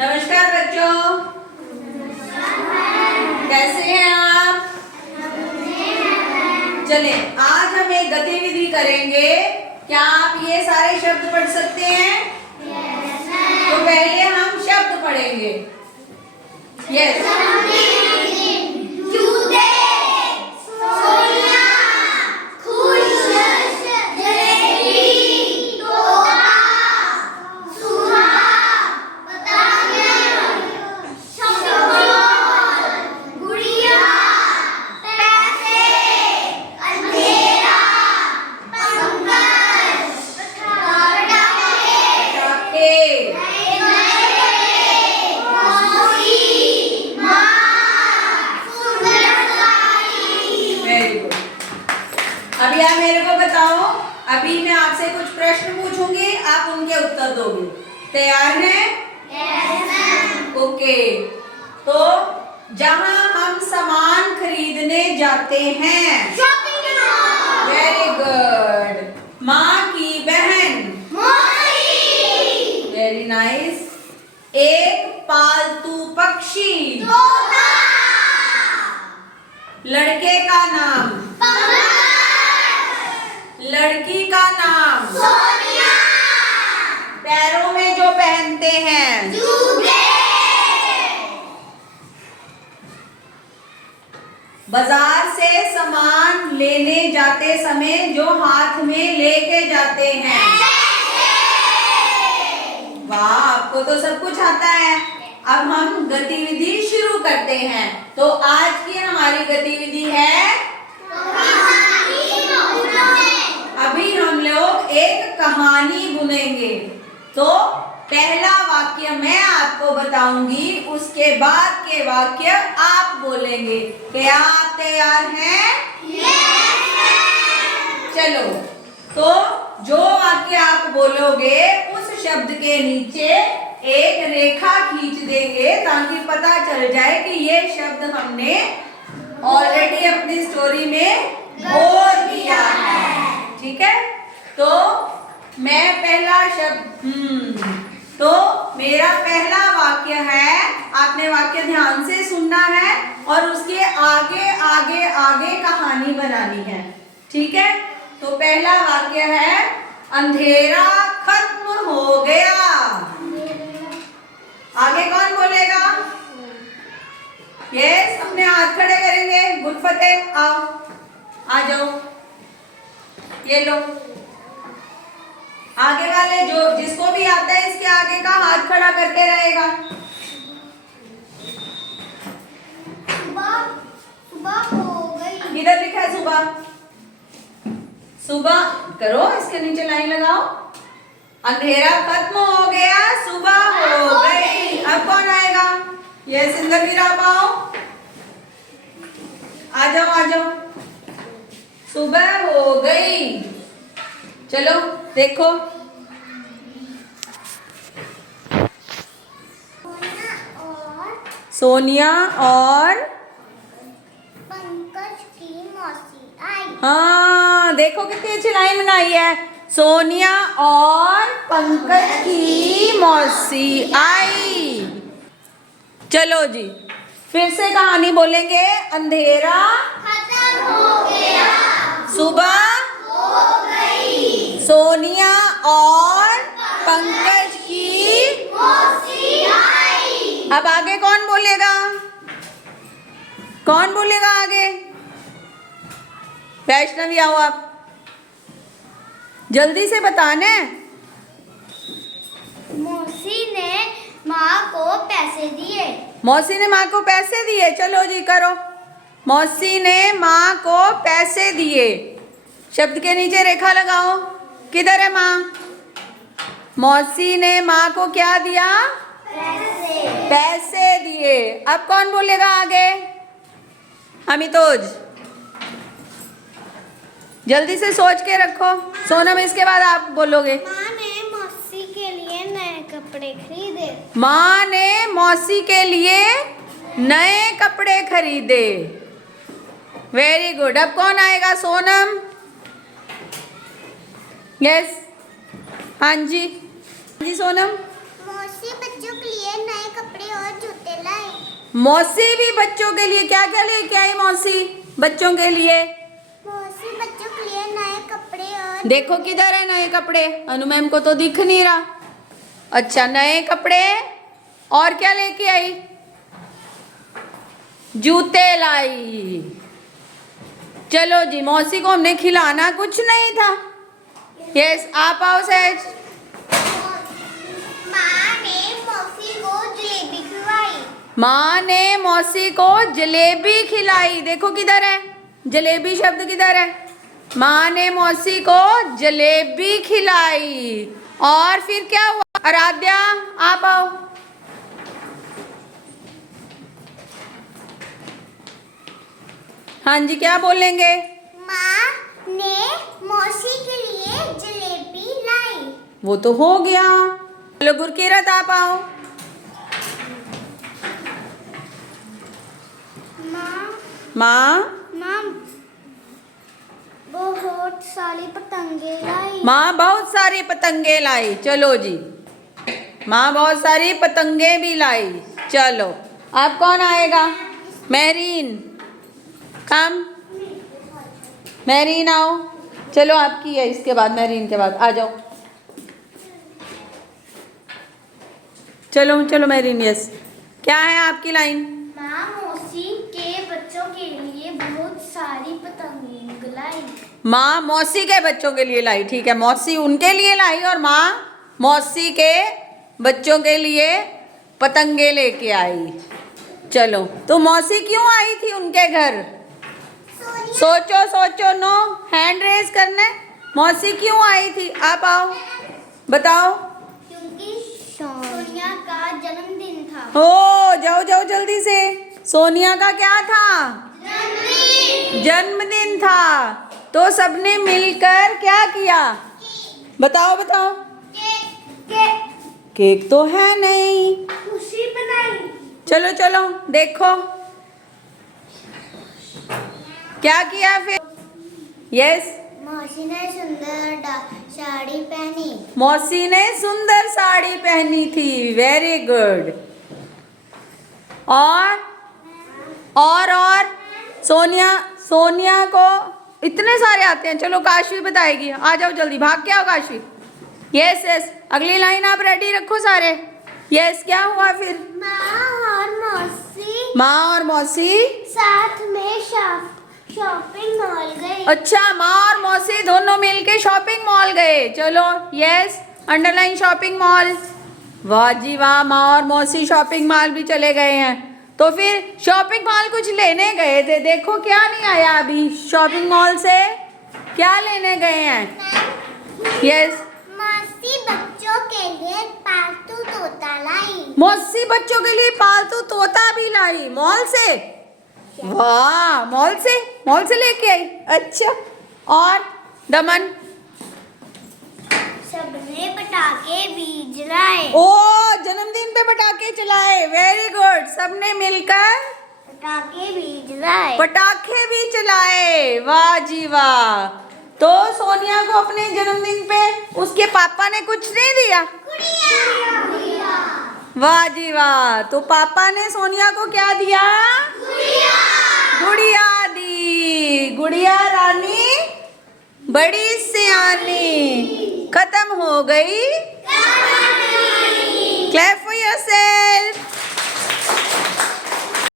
नमस्कार बच्चों, कैसे हैं आप? चले, आज हम एक गतिविधि करेंगे। क्या आप ये सारे शब्द पढ़ सकते हैं? तो पहले हम शब्द पढ़ेंगे। यस। अभी आप मेरे को बताओ, अभी मैं आपसे कुछ प्रश्न पूछूंगी, आप उनके उत्तर दोगे। तैयार हैं? ओके। तो जहां हम सामान खरीदने जाते हैं, वेरी गुड। माँ की बहन, वेरी नाइस। एक पालतू पक्षी, लड़के का नाम, लड़की का नाम, पैरों में जो पहनते हैं, बाजार से सामान लेने जाते समय जो हाथ में लेके जाते हैं। वाह, आपको तो सब कुछ आता है। अब हम गतिविधि शुरू करते हैं। तो आज की हमारी गतिविधि है, अभी हम लोग एक कहानी बुनेंगे। तो पहला वाक्य मैं आपको बताऊंगी, उसके बाद के वाक्य आप बोलेंगे। क्या आप तैयार हैं? चलो, तो जो वाक्य आप बोलोगे उस शब्द के नीचे एक रेखा खींच देंगे ताकि पता चल जाए कि ये शब्द हमने ऑलरेडी अपनी स्टोरी में बोल दिया है। ठीक है? तो मैं पहला शब्द तो मेरा पहला वाक्य है, आपने वाक्य ध्यान से सुनना है और उसके आगे आगे आगे कहानी बनानी है। ठीक है? तो पहला वाक्य है, अंधेरा खत्म हो गया। आगे कौन बोलेगा? यस, अपने हाथ खड़े करेंगे। गुलफतेह, आओ, आ जाओ, ये लो। आगे वाले जो जिसको भी आता है इसके आगे का हाथ खड़ा करके रहेगा। सुबह हो गई। किधर लिखा है सुबह? सुबह करो, इसके नीचे लाइन लगाओ। अंधेरा खत्म हो गया, सुबह हो गई। अब कौन आएगा? ये सिंदर भी आप आओ, आ जाओ आ जाओ। सुबह हो गई। चलो देखो, सोनिया और पंकज की मौसी आई। हाँ, देखो कितनी अच्छी लाइन बनाई है। सोनिया और पंकज की मौसी आई। चलो जी, फिर से कहानी बोलेंगे। अंधेरा खत्म हो गया, सुबह हो गई, सोनिया और पंकज की। मौसी आई। अब आगे कौन बोलेगा? कौन बोलेगा आगे? वैष्णवी, आओ आप, जल्दी से बताने। मौसी ने माँ को पैसे दिए। मौसी ने माँ को पैसे दिए। चलो जी करो, मौसी ने माँ को पैसे दिए। शब्द के नीचे रेखा लगाओ। किधर है माँ? मौसी ने माँ को क्या दिया? पैसे। पैसे दिए। अब कौन बोलेगा आगे? अमितोज, जल्दी से सोच के रखो। सोनम, इसके बाद आप बोलोगे। माँ ने मौसी के लिए नए कपड़े खरीदे। माँ ने मौसी के लिए नए कपड़े खरीदे। Very good. अब कौन आएगा? सोनम। यस, हाँ जी, हाँ जी सोनम। मौसी बच्चों के लिए नए कपड़े और जूते लाई। मौसी भी बच्चों के लिए क्या क्या लेके आई? मौसी बच्चों के लिए, मौसी बच्चों के लिए नए कपड़े और देखो किधर है नए कपड़े? अनु मैम को तो दिख नहीं रहा। अच्छा, नए कपड़े और क्या लेके आई? जूते लाई। चलो जी, मौसी को हमने खिलाना कुछ नहीं था। यस, आप आओ सहज। माँ ने मौसी को जलेबी खिलाई। माँ ने मौसी को जलेबी खिलाई। देखो किधर है जलेबी शब्द, किधर है? माँ ने मौसी को जलेबी खिलाई। और फिर क्या हुआ? आराध्या आप आओ। हाँ जी, क्या बोलेंगे? माँ ने मौसी के लिए जलेबी लाई। वो तो हो गया। चलो गुरकीरत आप आओ। माँ बहुत सारी पतंगे लाई। माँ बहुत सारी पतंगे लाई। चलो जी, माँ बहुत सारी पतंगे भी लाई। चलो, अब कौन आएगा? महरीन, कम। महरीन आओ। चलो, आपकी है इसके बाद, महरीन के बाद आ जाओ। चलो चलो महरीन, यस, क्या है आपकी लाइन? माँ मौसी के बच्चों के लिए बहुत सारी पतंग लाई। माँ मौसी के बच्चों के लिए लाई। ठीक है, मौसी उनके लिए लाई और माँ मौसी के बच्चों के लिए पतंगे लेके आई। चलो, तो मौसी क्यों आई थी उनके घर? सोचो सोचो, नो हैंड रेज करना है। मौसी क्यों आई थी? आप आओ, बताओ। क्योंकि सोनिया का जन्मदिन था। ओ, जाओ जाओ जल्दी से। सोनिया का क्या था? जन्मदिन था। तो सबने मिलकर क्या किया? बताओ बताओ। केक तो है नहीं। खुशी बनाई। चलो चलो देखो क्या किया फिर। यस, मौसी ने सुंदर साड़ी पहनी। मौसी ने सुंदर साड़ी पहनी थी। Very good. और सोनिया को इतने सारे आते हैं। चलो काशी बताएगी, आ जाओ जल्दी, भाग के आओ काशी। यस यस, अगली लाइन आप रेडी रखो सारे। यस, क्या हुआ फिर? माँ और मौसी साथ में शॉपिंग मॉल गए। अच्छा, माँ और मौसी दोनों मिलके शॉपिंग मॉल गए। चलो यस, अंडरलाइन शॉपिंग मॉल। वाह जी वाह, माँ और मौसी शॉपिंग मॉल भी चले गए हैं। तो फिर शॉपिंग मॉल कुछ लेने गए थे। देखो क्या नहीं आया अभी शॉपिंग मॉल से, क्या लेने गए हैं? यस, मौसी बच्चों के लिए पालतू तोता लाई। मौसी बच्चों के लिए पालतू तोता भी लाई मॉल से। वाह, मॉल से लेके आई। अच्छा, और दमन? सबने पटाखे भी जलाए। ओ, जन्मदिन पे पटाखे चलाए। वेरी गुड, सबने मिलकर पटाखे भी चलाए। वाह जी वाह। तो सोनिया को अपने जन्मदिन पे उसके पापा ने कुछ नहीं दिया? वाह जी वाह। तो पापा ने सोनिया को क्या दिया? गुड़िया दी। गुड़िया रानी बड़ी सियानी। खत्म हो गई। Clap for yourself.